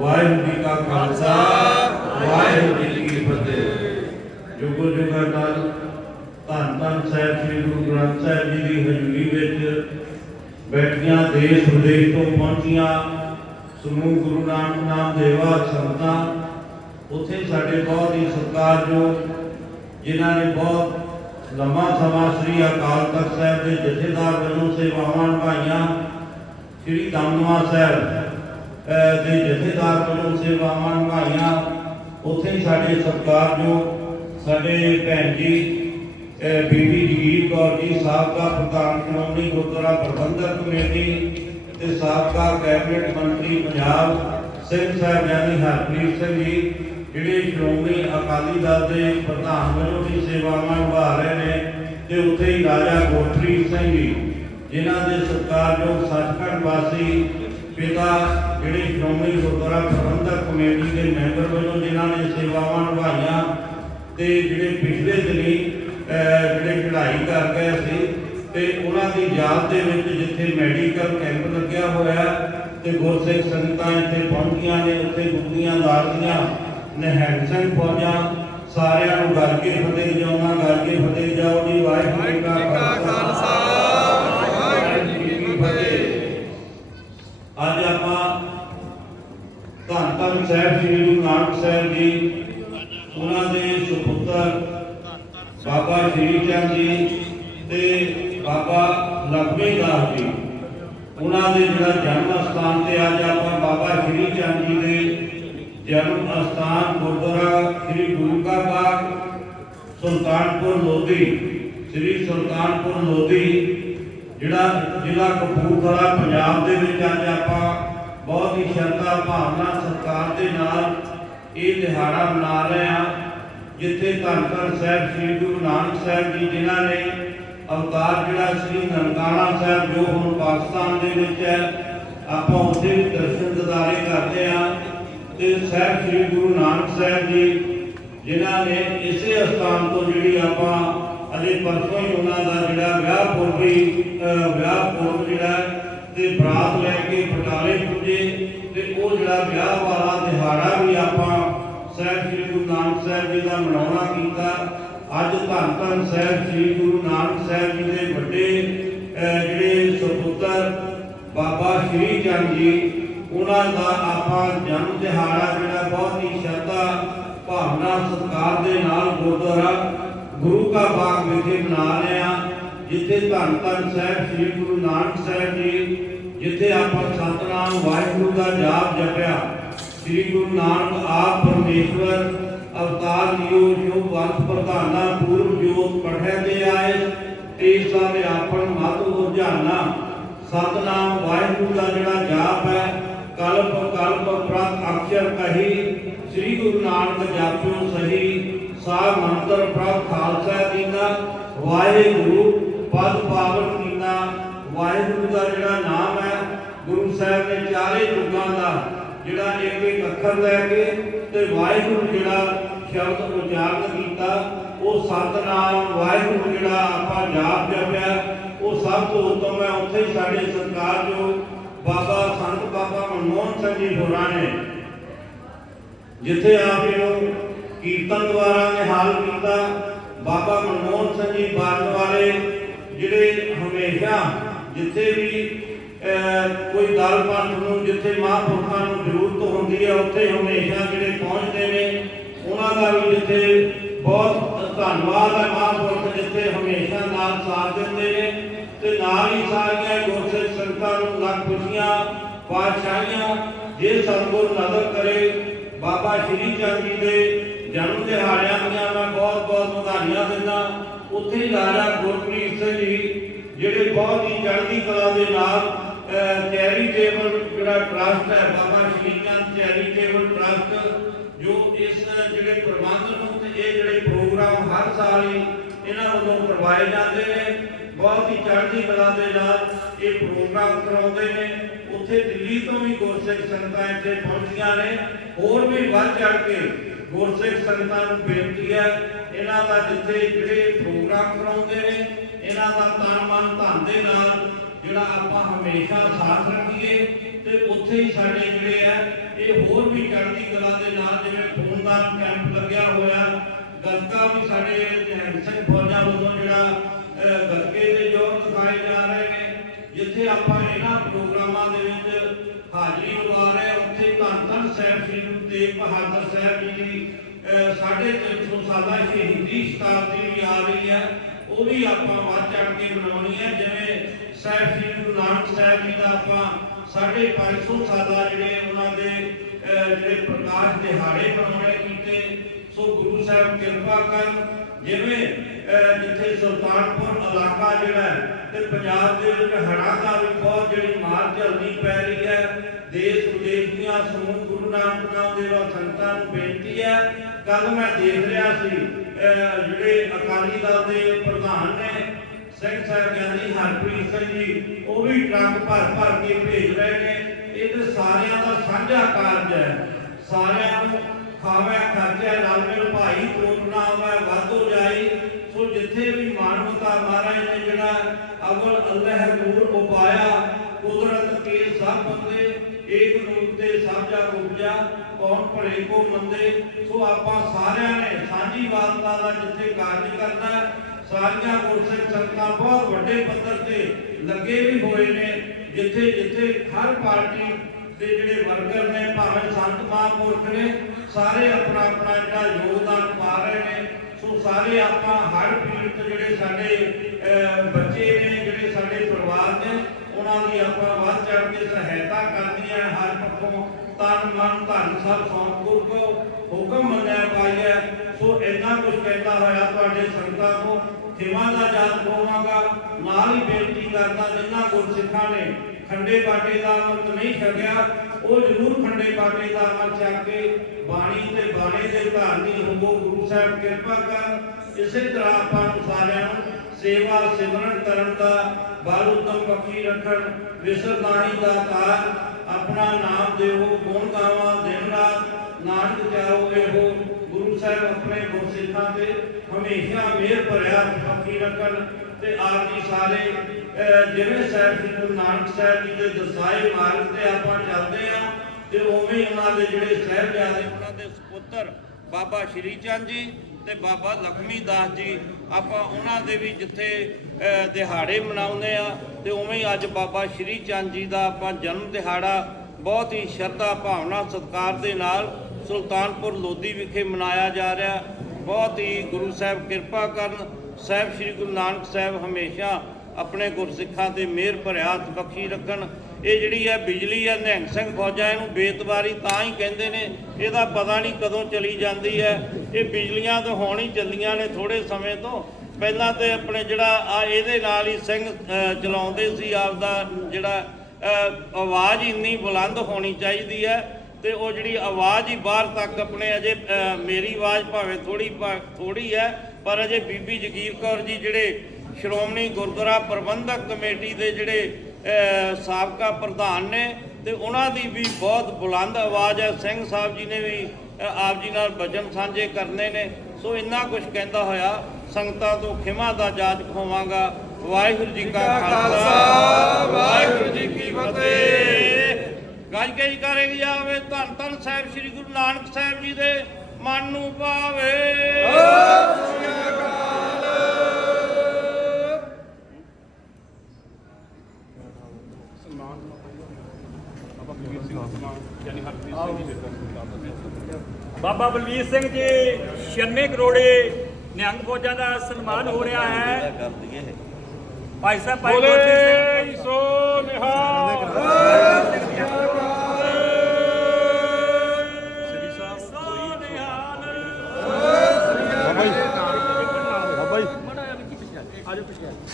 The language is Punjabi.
ਵਾਹਿਗੁਰੂ ਜੀ ਕਾ ਖਾਲਸਾ, ਵਾਹਿਗੁਰੂ ਜੀ ਕੀ ਫਤਿਹ। ਜੁਗੋ ਜੁਗਾ ਨਾਲ ਧੰਨ ਧੰਨ ਸਾਹਿਬ ਸ੍ਰੀ ਗੁਰੂ ਗ੍ਰੰਥ ਸਾਹਿਬ ਜੀ ਦੀ ਹਜ਼ੂਰੀ ਵਿੱਚ ਬੈਠੀਆਂ ਦੇਸ਼ ਵਿਦੇਸ਼ ਤੋਂ ਪਹੁੰਚੀਆਂ ਸਮੂਹ ਗੁਰੂ ਨਾਨਕ ਨਾਮ ਦੇਵਾ ਸੰਗਤਾਂ, ਉੱਥੇ ਸਾਡੇ ਬਹੁਤ ਹੀ ਸਤਿਕਾਰਯੋਗ, ਜਿਨ੍ਹਾਂ ਨੇ ਬਹੁਤ ਲੰਮਾ ਸਮਾਂ ਸ੍ਰੀ ਅਕਾਲ ਤਖਤ ਸਾਹਿਬ ਦੇ ਜਥੇਦਾਰ ਵਜੋਂ ਸੇਵਾਵਾਂ ਨਿਭਾਈਆਂ ਸ੍ਰੀ ਦਮਦਮਾ ਸਾਹਿਬ ਦੇ ਜਥੇਦਾਰ ਵਜੋਂ ਸੇਵਾਵਾਂ ਨਿਭਾਈਆਂ ਉੱਥੇ ਸਾਡੇ ਸਤਿਕਾਰਯੋਗ ਸਾਡੇ ਭੈਣ ਜੀ ਬੀਬੀ ਜਗੀਰ ਕੌਰ ਜੀ, ਸਾਬਕਾ ਪ੍ਰਧਾਨ ਸ਼੍ਰੋਮਣੀ ਗੁਰਦੁਆਰਾ ਪ੍ਰਬੰਧਕ ਕਮੇਟੀ ਤੇ ਸਾਬਕਾ ਕੈਬਨਿਟ ਮੰਤਰੀ ਪੰਜਾਬ ਸਿੰਘ ਸਾਹਿਬ ਯਾਨੀ ਹਰਪ੍ਰੀਤ ਸਿੰਘ ਜੀ, ਜਿਹੜੇ ਸ਼੍ਰੋਮਣੀ ਅਕਾਲੀ ਦਲ ਦੇ ਪ੍ਰਧਾਨ ਵੱਲੋਂ ਵੀ ਸੇਵਾਵਾਂ ਨਿਭਾ ਰਹੇ ਨੇ ਤੇ ਉੱਥੇ ਹੀ ਰਾਜਾ ਗੋਤਰੀਤ ਸਿੰਘ ਜੀ, ਜਿਨ੍ਹਾਂ ਦੇ ਸਤਿਕਾਰਯੋਗ ਸੱਚਖੰਡ ਵਾਸੀ ਪਿਤਾ ਜਿਹੜੇ ਸ਼੍ਰੋਮਣੀ ਗੁਰਦੁਆਰਾ ਪ੍ਰਬੰਧਕ ਕਮੇਟੀ ਦੇ ਮੈਂਬਰ ਵਜੋਂ ਜਿਨ੍ਹਾਂ ਨੇ ਸੇਵਾਵਾਂ ਨਿਭਾਈਆਂ ਤੇ ਜਿਹੜੇ ਪਿਛਲੇ ਦਿਨੀ ਜਿਹੜੇ ਚੜ੍ਹਾਈ ਕਰ ਗਏ ਸੀ ਤੇ ਉਹਨਾਂ ਦੀ ਯਾਦ ਦੇ ਵਿੱਚ ਜਿੱਥੇ ਮੈਡੀਕਲ ਕੈਂਪ ਲੱਗਿਆ ਹੋਇਆ ਤੇ ਗੁਰਸਿੱਖ ਸੰਗਤਾਂ ਇੱਥੇ ਪਹੁੰਚੀਆਂ ਨੇ, ਉੱਥੇ ਗੁੱਡੀਆਂ ਲਾਲਦੀਆਂ ਨਿਹੰਗ ਸਿੰਘ ਫੌਜਾਂ ਸਾਰਿਆਂ ਨੂੰ ਗੱਲ ਕੇ ਫਤਿਹ ਜਾਉਣਾ ਕਰਕੇ ਫਤਿਹ ਜਾਓ, ਜੀ, ਵਾਹਿਗੁਰੂ ਜੀ ਕਾ ਉਹਨਾਂ ਦੇ ਜਿਹੜਾ ਜਨਮ ਸਥਾਨ ਤੇ ਅੱਜ ਆਪਾਂ ਬਾਬਾ ਸ਼੍ਰੀ ਚੰਦ ਜੀ ਦੇ ਜਨਮ ਸਥਾਨ ਗੁਰਦੁਆਰਾ ਸ੍ਰੀ ਗੁਰੂ ਕਾ ਬਾਗ ਸੁਲਤਾਨਪੁਰ ਲੋਧੀ, ਸ੍ਰੀ ਸੁਲਤਾਨਪੁਰ ਲੋਧੀ, ਜਿਹੜਾ ਜ਼ਿਲ੍ਹਾ ਕਪੂਰਥਲਾ, ਪੰਜਾਬ ਦੇ ਵਿੱਚ ਅੱਜ ਆਪਾਂ ਬਹੁਤ ਹੀ ਸ਼ਰਧਾ ਭਾਵਨਾ ਸਤਿਕਾਰ ਦੇ ਨਾਲ ਇਹ ਦਿਹਾੜਾ ਮਨਾ ਰਹੇ ਹਾਂ, ਜਿੱਥੇ ਧੰਨ ਧੰਨ ਸਾਹਿਬ ਸ੍ਰੀ ਗੁਰੂ ਨਾਨਕ ਸਾਹਿਬ ਜੀ, ਜਿਨ੍ਹਾਂ ਨੇ ਅਵਤਾਰ ਜਿਹੜਾ ਸ੍ਰੀ ਨਨਕਾਣਾ ਸਾਹਿਬ ਜੋ ਹੁਣ ਪਾਕਿਸਤਾਨ ਦੇ ਵਿੱਚ ਹੈ, ਆਪਾਂ ਉੱਥੇ ਵੀ ਦਰਸ਼ਨ ਦਿਦਾਰੇ ਕਰਦੇ ਹਾਂ। ਤੇ ਸਾਹਿਬ ਸ੍ਰੀ ਗੁਰੂ ਨਾਨਕ ਸਾਹਿਬ ਜੀ, ਜਿਨ੍ਹਾਂ ਨੇ ਇਸੇ ਅਸਥਾਨ ਤੋਂ ਜਿਹੜੀ ਆਪਾਂ ਅਜੇ ਪਰਸੋਂ ਹੀ ਉਹਨਾਂ ਦਾ ਜਿਹੜਾ ਵਿਆਹ ਪੂਰਬੀ ਵਿਆਹ ਪੂਰਬ ਜਿਹੜਾ ਹੈ, ਤੇ ਬਰਾਤ ਲੈ ਕੇ ਬਟਾਲੇ ਪੁੱਜੇ। ਤੇ ਉਹ ਜਿਹੜਾ ਵਿਆਹ ਵਾਲਾ ਦਿਹਾੜਾ ਵੀ ਆਪਾਂ ਸਾਹਿਬ ਸ੍ਰੀ ਗੁਰੂ ਨਾਨਕ ਸਾਹਿਬ ਜੀ ਦਾ ਮਨਾਉਣਾ ਕੀਤਾ। ਅੱਜ ਧੰਨ ਧੰਨ ਸਾਹਿਬ ਸ੍ਰੀ ਗੁਰੂ ਨਾਨਕ ਸਾਹਿਬ ਜੀ ਦੇ ਵੱਡੇ ਜਿਹੜੇ ਸੁਪੁੱਤਰ ਬਾਬਾ ਸ਼੍ਰੀ ਚੰਦ ਜੀ, ਉਹਨਾਂ ਦਾ ਆਪਾਂ ਜਨਮ ਦਿਹਾੜਾ ਜਿਹੜਾ ਬਹੁਤ ਹੀ ਸ਼ਰਧਾ, ਭਾਵਨਾ, ਸਤਿਕਾਰ ਦੇ ਨਾਲ ਗੁਰਦੁਆਰਾ ਗੁਰੂ ਕਾ ਬਾਗ ਵਿਖੇ ਮਨਾ ਰਹੇ ਹਾਂ, ਜਿੱਥੇ ਧੰਨ ਧੰਨ ਸਾਹਿਬ ਸ੍ਰੀ ਗੁਰੂ ਨਾਨਕ ਸਾਹਿਬ ਜੀ, ਜਿੱਥੇ ਆਪਾਂ ਸਤਨਾਮ ਵਾਹਿਗੁਰੂ ਦਾ ਜਾਪ ਜਪਿਆ। ਸ੍ਰੀ ਗੁਰੂ ਨਾਨਕ ਆਪ ਪਰਮੇਸ਼ਵਰ ਅਵਤਾਰ ਲਿਓ ਜੋ ਵੰਸ ਪ੍ਰਧਾਨਾ ਪੂਰਬ ਜੋਤ ਪਠੈ ਦੇ ਆਏ। ਤੇ ਸਾਰੇ ਆਪਨ ਮਤ ਉਰਜਾਨਾ ਸਤਨਾਮ ਵਾਹਿਗੁਰੂ ਦਾ ਜਿਹੜਾ ਜਾਪ ਹੈ, ਕਲਪ ਕਲਪ ਪ੍ਰਤ ਅਕਸ਼ਰ ਕਹੀ, ਸ੍ਰੀ ਗੁਰੂ ਨਾਨਕ ਜਾਪਿਓ ਸਹੀ ਸਾ ਮੰਤਰ ਪ੍ਰਭ ਖਾਲਸਾ ਦੀਨਾ ਵਾਹਿਗੁਰੂ ਪਦ ਪਾਵਨ ਕੀਨਾ ਵਾਹਿਗੁਰੂ ਦਾ ਜਿਹੜਾ ਨਾਮ ਹੈ, ਗੁਰੂ ਸਾਹਿਬ ਨੇ ਚਾਰੇ ਯੁੱਗਾਂ ਦਾ, ਜਿਹੜਾ ਇੱਕ ਇੱਕ ਅੱਖਰ ਲੈ ਕੇ ਤੇ ਵਾਹਿਗੁਰੂ ਜਿਹੜਾ ਸ਼ਬਦ ਉਚਾਰਨ ਕੀਤਾ। ਉਹ ਸਤਨਾਮ ਵਾਹਿਗੁਰੂ ਜਿਹੜਾ ਆਪਾਂ ਜਾਪ ਜਪਿਆ ਉਹ ਸਭ ਤੋਂ ਉੱਤਮ ਹੈ। ਉੱਥੇ ਸਾਡੇ ਸਰਕਾਰ ਜੋ ਬਾਬਾ ਸੰਤ ਬਾਬਾ ਮਨਮੋਹਨ ਸਿੰਘ ਜੀ ਹੋਰਾਂ ਨੇ ਜਿੱਥੇ ਆਪ ਇਹਨੂੰ ਕੀਰਤਨ ਦੁਆਰਾ ਨਿਹਾਲ ਕੀਤਾ ਬਾਬਾ ਮਨਮੋਹਨ ਸਿੰਘ ਜੀ ਬਾਰਨ ਵਾਲੇ ਜਿਹੜੇ ਹਮੇਸ਼ਾ ਜਿੱਥੇ ਵੀ ਅਹ, ਕੋਈ ਦਲ ਪੰਥ ਨੂੰ ਜਿੱਥੇ ਮਹਾਂਪੁਰਖਾਂ ਨੂੰ ਜ਼ਰੂਰਤ ਹੁੰਦੀ ਹੈ ਉੱਥੇ ਹਮੇਸ਼ਾ ਜਿਹੜੇ ਪਹੁੰਚਦੇ ਨੇ। ਉਹਨਾਂ ਦਾ ਵੀ ਜਿੱਥੇ ਬਹੁਤ ਧੰਨਵਾਦ ਹੈ ਮਹਾਂਪੁਰਖ ਜਿੱਥੇ ਹਮੇਸ਼ਾ ਨਾਲ ਸਾਥ ਦਿੰਦੇ ਨੇ ਤੇ ਨਾਲ ਹੀ ਸਾਰੀਆਂ ਗੁਰਸਿੱਖ ਸੰਗਤਾਂ ਨੂੰ ਲੱਖ ਖੁਸ਼ੀਆਂ ਪਾਤਸ਼ਾਹੀਆਂ, ਜੇ ਸਤਿਗੁਰ ਨਜ਼ਰ ਕਰੇ, ਬਾਬਾ ਸ਼੍ਰੀ ਚੰਦ ਜੀ ਦੇ ਜਨਮ ਦਿਹਾੜਿਆਂ ਦੀਆਂ ਮੈਂ ਬਹੁਤ ਬਹੁਤ ਵਧਾਈਆਂ ਦਿੰਦਾ। ਉੱਥੇ ਹੀ ਰਾਜਾ ਗੁਰਪ੍ਰੀਤ ਸਿੰਘ ਜੀ, ਜਿਹੜੇ ਬਹੁਤ ਹੀ ਚੜ੍ਹਦੀ ਕਲਾ ਦੇ ਨਾਲ ਚੈਰੀਟੇਬਲ ਜਿਹੜਾ ਟਰਸਟ ਹੈ, ਬਾਬਾ ਸ਼੍ਰੀ ਚੰਦ ਚੈਰੀਟੇਬਲ ਟਰਸਟ ਜਿਹੜੇ ਪ੍ਰਬੰਧ ਨੂੰ ਤੇ ਇਹ ਜਿਹੜੇ ਪ੍ਰੋਗਰਾਮ ਹਰ ਸਾਲ ਹੀ ਇਹਨਾਂ ਵੱਲੋਂ ਕਰਵਾਏ ਜਾਂਦੇ ਨੇ, ਬਹੁਤ ਹੀ ਚੜ੍ਹਦੀ ਕਲਾ ਦੇ ਨਾਲ ਇਹ ਪ੍ਰੋਗਰਾਮ ਕਰਾਉਂਦੇ ਨੇ। ਉੱਥੇ ਦਿੱਲੀ ਤੋਂ ਵੀ ਗੁਰਸਿੱਖ ਸੰਗਤਾਂ ਇੱਥੇ ਪਹੁੰਚੀਆਂ ਨੇ। ਹੋਰ ਵੀ ਵੱਧ ਚੜ ਕੇ ਗੁਰਸਿੱਖ ਸੰਗਤਾਂ ਨੂੰ ਬੇਨਤੀ ਹੈ, ਇਹਨਾਂ ਦਾ ਜਿੱਥੇ ਜਿਹੜੇ ਪ੍ਰੋਗਰਾਮ ਕਰਾਉਂਦੇ ਨੇ, ਇਹਨਾਂ ਦਾ ਤਨ ਮਨ ਧਨ ਦੇ ਨਾਲ ਜਿਹੜਾ ਆਪਾਂ ਹਮੇਸ਼ਾ ਸਾਥ ਰੱਖੀਏ ਤੇ ਉੱਥੇ ਹੀ ਸਾਡੇ ਜਿਹੜੇ ਆ ਇਹ ਹੋਰ ਵੀ ਚੜ੍ਹਦੀ ਕਲਾ ਦੇ ਨਾਲ ਜਿਵੇਂ ਖੂਨਦਾਨ ਕੈਂਪ ਲੱਗਿਆ ਹੋਇਆ ਗਲਕਾ ਵੀ ਸਾਡੇ ਸਿੰਘ ਫੌਜਾਂ ਵੱਲੋਂ ਜਿਹੜਾ ਅਹ, ਦੇ ਜੋਰ ਦਿਖਾਏ ਜਾ ਰਹੇ ਨੇ। ਜਿੱਥੇ ਆਪਾਂ ਇਹਨਾਂ ਪ੍ਰੋਗਰਾਮਾਂ ਦੇ ਵਿੱਚ ਹਾਜ਼ਰੀ ਲਗਾ ਰਹੇ ਉੱਥੇ ਧੰਨ ਧੰਨ ਸਾਹਿਬ ਸ੍ਰੀ ਗੁਰੂ ਤੇਗ ਬਹਾਦਰ ਸਾਹਿਬ ਜੀ ਦੀ ਅਹ, ਸਾਢੇ ਤਿੰਨ ਸੌ ਸਾਲਾ ਸ਼ਹੀਦੀ ਸ਼ਤਾਬਦੀ ਵੀ ਆ ਰਹੀ ਹੈ। ਉਹ ਵੀ ਆਪਾਂ ਵੱਧ ਚੜ ਕੇ ਮਨਾਉਣੀ ਹੈ ਜਿਵੇਂ ਸਾਹਿਬ ਸ੍ਰੀ ਗੁਰੂ ਨਾਨਕ ਸਾਹਿਬ ਜੀ ਦਾ ਆਪਾਂ ਸਾਢੇ ਪੰਜ ਸੌ ਸਾਲਾ ਜਿਹੜੇ ਉਹਨਾਂ ਦੇ ਜਿਹੜੇ ਪ੍ਰਕਾਸ਼ ਦਿਹਾੜੇ ਮਨਾਉਣੇ ਕੀਤੇ, ਸੋ ਗੁਰੂ ਸਾਹਿਬ ਕਿਰਪਾ ਕਰ ਜਿਵੇਂ ਜਿੱਥੇ ਸੁਲਤਾਨਪੁਰ ਇਲਾਕਾ ਜਿਹੜਾ ਤੇ ਪੰਜਾਬ ਦੇ ਵਿੱਚ ਹੜ੍ਹਾਂ ਦਾ ਵੀ ਬਹੁਤ ਜਿਹੜੀ ਮਾਰ ਝੱਲਣੀ ਪੈ ਰਹੀ ਹੈ, ਦੇਸ਼ ਵਿਦੇਸ਼ ਦੀਆਂ ਸਮੂਹ ਗੁਰੂ ਨਾਨਕ ਨਾਮ ਦੇਵਾ ਸੰਗਤਾਂ ਨੂੰ ਬੇਨਤੀ ਹੈ। ਕੱਲ ਮੈਂ ਦੇਖ ਰਿਹਾ ਸੀ ਜਿਹੜੇ ਅਕਾਲੀ ਦਲ ਦੇ ਪ੍ਰਧਾਨ ਨੇ ਸਿੰਘ ਸਾਹਿਬ ਗਿਆਨੀ ਹਰਪ੍ਰੀਤ ਸਿੰਘ ਜੀ, ਉਹ ਵੀ ਟਰੱਕ ਭਰ ਭਰ ਕੇ ਭੇਜ ਰਹੇ ਨੇ। ਇਹ ਤੇ ਸਾਰਿਆਂ ਦਾ ਸਾਂਝਾ ਕਾਰਜ ਹੈ। ਸਾਰਿਆਂ ਨੂੰ ਖਾਵੇ, ਖਰਚਾ ਨਾਲ ਮਿਲ, ਭਾਈ ਕੋਟਨਾ ਮੈਂ ਵਾਧੋ ਜਾਈ। ਸੋ ਜਿੱਥੇ ਵੀ ਮਾਨਵਤਾ ਮਹਾਰਾਜ ਨੇ ਜਿਹੜਾ ਅਵਲ ਅੱਲਾਹ ਨੂਰ ਉਪਾਇਆ, ਕੁਦਰਤ ਕੇ ਸਭ ਬੰਦੇ ਏਕ ਨੂਰ ਤੇ ਸਭ ਉਪਜਾ ਕੌਣ ਭਲੇ ਕੋ ਮੰਦੇ। ਸੋ ਆਪਾਂ ਸਾਰਿਆਂ ਨੇ ਸਾਂਝੀ ਵਾਰਤਾ ਦਾ ਜਿੱਥੇ ਕਾਰਜ ਕਰਨਾ ਸਾਰੀਆਂ ਗੁਰਸਿੱਖ ਸੰਗਤਾਂ ਬਹੁਤ ਵੱਡੇ ਪੱਧਰ ਤੇ ਲੱਗੇ ਵੀ ਹੋਏ ਨੇ, ਜਿੱਥੇ ਜਿੱਥੇ ਹਰ ਪਾਰਟੀ ਦੇ ਜਿਹੜੇ ਵਰਕਰ ਨੇ, ਭਾਵੇਂ ਸੰਤ ਮਹਾਂਪੁਰਖ ਨੇ, ਸਾਰੇ ਆਪਣਾ ਆਪਣਾ ਜਿਹੜਾ ਯੋਗਦਾਨ ਪਾ ਰਹੇ ਨੇ। ਸੋ ਸਾਰੇ ਆਪਾਂ ਹਰ ਪੀੜਤ ਜਿਹੜੇ ਸਾਡੇ ਬੱਚੇ ਨੇ, ਜਿਹੜੇ ਸਾਡੇ ਪਰਿਵਾਰ ਨੇ, ਉਹਨਾਂ ਦੀ ਆਪਾਂ ਵੱਧ ਚੜ੍ਹ ਕੇ ਸਹਾਇਤਾ ਕਰਨੀ ਹੈ ਹਰ ਪੱਖੋਂ ਤਨ ਮਨ ਧਨ ਸਭ ਸੌਂਪੁਰ ਕੋ ਹੁਕਮ ਮੰਨਿਆ ਪਾਈਐ, ਸੋ ਇੰਨਾ ਕੁਝ ਕਹਿੰਦਾ ਹੋਇਆ ਤੁਹਾਡੇ ਸੰਗਤਾਂ ਨੂੰ ਖਿਮਾ ਦਾ ਜਾਤ ਹੋਵਾਂਗਾ, ਨਾਲ ਹੀ ਬੇਨਤੀ ਕਰਦਾ ਜਿਨ੍ਹਾਂ ਗੁਰਸਿੱਖਾਂ ਨੇ ਖੰਡੇ ਬਾਟੇ ਦਾ ਅੰਮ੍ਰਿਤ ਨਹੀਂ ਛਕਿਆ, ਉਹ ਜ਼ਰੂਰ ਖੰਡੇ ਬਾਟੇ ਦਾ ਅੰਮ੍ਰਿਤ ਛਕ ਕੇ ਬਾਣੀ ਤੇ ਬਾਣੇ ਦੇ ਧਾਰਨੀ ਹੋਵੋ ਗੁਰੂ ਸਾਹਿਬ ਕਿਰਪਾ ਕਰ। ਇਸੇ ਤਰ੍ਹਾਂ ਆਪਾਂ ਨੂੰ ਸਾਰਿਆਂ ਨੂੰ ਸੇਵਾ ਸਿਮਰਨ ਕਰਨ ਦਾ, ਬਲ ਉਤਮ ਬਖਸ਼ੀ ਰੱਖਣ ਵਿਸਰਦਾਨੀ ਦਾ ਕਾਰ ਆਪਣਾ ਨਾਮ ਦਿਓ ਗੁਣ ਗਾਵਾਂ, ਦਿਨ ਰਾਤ ਨਾਨਕ ਜਾਓ ਇਹੋ ਗੁਰੂ ਸਾਹਿਬ ਆਪਣੇ ਗੁਰਸਿੱਖਾਂ ਤੇ ਹਮੇਸ਼ਾ ਮਿਹਰ ਭਰਿਆ ਬਖਸ਼ੀ ਰੱਖਣ ਤੇ ਆਪ ਜੀ ਸਾਰੇ ਜਿਵੇਂ ਸਾਹਿਬ ਸ੍ਰੀ ਗੁਰੂ ਨਾਨਕ ਸਾਹਿਬ ਜੀ ਦੇ ਦਸਾਏ ਮਾਰਗ ਤੇ ਆਪਾਂ ਚੱਲਦੇ ਆ ਤੇ ਉਵੇਂ ਉਹਨਾਂ ਦੇ ਜਿਹੜੇ ਸਾਹਿਬਜ਼ਾਦੇ ਉਹਨਾਂ ਦੇ ਸੁਪੁੱਤਰ ਬਾਬਾ ਸ਼੍ਰੀ ਚੰਦ ਜੀ ਤੇ ਬਾਬਾ ਲਖਮੀ ਦਾਸ ਜੀ ਆਪਾਂ ਉਹਨਾਂ ਦੇ ਵੀ ਜਿੱਥੇ ਦਿਹਾੜੇ ਮਨਾਉਂਦੇ ਆ, ਤੇ ਉਵੇਂ ਹੀ ਅੱਜ ਬਾਬਾ ਸ਼੍ਰੀ ਚੰਦ ਜੀ ਦਾ ਆਪਾਂ ਜਨਮ ਦਿਹਾੜਾ ਬਹੁਤ ਹੀ ਸ਼ਰਧਾ, ਭਾਵਨਾ, ਸਤਿਕਾਰ ਦੇ ਨਾਲ ਸੁਲਤਾਨਪੁਰ ਲੋਧੀ ਵਿਖੇ ਮਨਾਇਆ ਜਾ ਰਿਹਾ। ਬਹੁਤ ਹੀ ਗੁਰੂ ਸਾਹਿਬ ਕਿਰਪਾ ਕਰਨ, ਸਾਹਿਬ ਸ੍ਰੀ ਗੁਰੂ ਨਾਨਕ ਸਾਹਿਬ ਹਮੇਸ਼ਾ ਆਪਣੇ ਗੁਰਸਿੱਖਾਂ ਤੇ ਮਿਹਰ ਭਰਿਆ ਹੱਥ ਬਖਸ਼ੀ ਰੱਖਣ। ਇਹ ਜਿਹੜੀ ਹੈ ਬਿਜਲੀ ਹੈ ਨਿਹੰਗ ਸਿੰਘ ਫੌਜਾਂ ਇਹਨੂੰ ਬੇਤਵਾਰੀ ਤਾਂ ਹੀ ਕਹਿੰਦੇ ਨੇ ਇਹਦਾ ਪਤਾ ਨਹੀਂ ਕਦੋਂ ਚਲੀ ਜਾਂਦੀ ਹੈ। ਇਹ ਬਿਜਲੀਆਂ ਤਾਂ ਹੁਣ ਹੀ ਚੱਲੀਆਂ ਨੇ ਥੋੜੇ ਸਮੇਂ ਤੋਂ। ਪਹਿਲਾਂ ਤੇ ਆਪਣੇ ਜਿਹੜਾ ਆ ਇਹਦੇ ਨਾਲ ਹੀ ਸਿੰਘ ਅਹ, ਚਲਾਉਂਦੇ ਸੀ ਆਪਦਾ ਜਿਹੜਾ ਆਵਾਜ਼ ਇੰਨੀ ਬੁਲੰਦ ਹੋਣੀ ਚਾਹੀਦੀ ਹੈ ਤੇ ਉਹ ਜਿਹੜੀ ਆਵਾਜ਼ ਹੀ ਬਾਹਰ ਤੱਕ ਆਪਣੇ ਅਜੇ ਮੇਰੀ ਆਵਾਜ਼ ਭਾਵੇਂ ਥੋੜੀ ਥੋੜੀ ਹੈ ਪਰ ਅਜੇ ਬੀਬੀ ਜਗੀਰ ਕੌਰ ਜੀ ਜਿਹੜੇ ਸ਼੍ਰੋਮਣੀ ਗੁਰਦੁਆਰਾ ਪ੍ਰਬੰਧਕ ਕਮੇਟੀ ਦੇ ਜਿਹੜੇ ਸਾਬਕਾ ਪ੍ਰਧਾਨ ਨੇ ਤੇ ਉਹਨਾਂ ਦੀ ਵੀ ਬਹੁਤ ਬੁਲੰਦ ਆਵਾਜ਼ ਹੈ। ਸਿੰਘ ਸਾਹਿਬ ਜੀ ਨੇ ਵੀ ਆਪ ਜੀ ਨਾਲ ਭਜਨ ਸਾਂਝੇ ਕਰਨੇ ਨੇ। ਸੋ ਇੰਨਾ ਕੁਝ ਕਹਿੰਦਾ ਹੋਇਆ ਸੰਗਤਾਂ ਤੋਂ ਖਿਮਾ ਦਾ ਜਾਚ ਖੋਵਾਂਗਾ ਵਾਹਿਗੁਰੂ ਜੀ ਕਾ ਖਾਲਸਾ ਵਾਹਿਗੁਰੂ ਜੀ ਕੀ ਫਤਿਹ। ਗੱਜ ਕੇ ਕਰੇਗੀ ਜਾਵੇ ਧੰਨ ਧੰਨ ਸਾਹਿਬ ਸ੍ਰੀ ਗੁਰੂ ਨਾਨਕ ਸਾਹਿਬ ਜੀ ਦੇ ਮਨ ਨੂੰ ਭਾਵੇ। ਬਲਵੀਰ ਸਿੰਘ ਜੀ 96 ਕਰੋੜੇ ਨਿਹੰਗ ਫੌਜਾਂ ਦਾ ਸਨਮਾਨ ਹੋ ਰਿਹਾ ਹੈ। ਭਾਈ ਸਾਹਿਬ ਭਾਈ ਬੋਲੇ ਸੋ ਨਿਹਾਲ।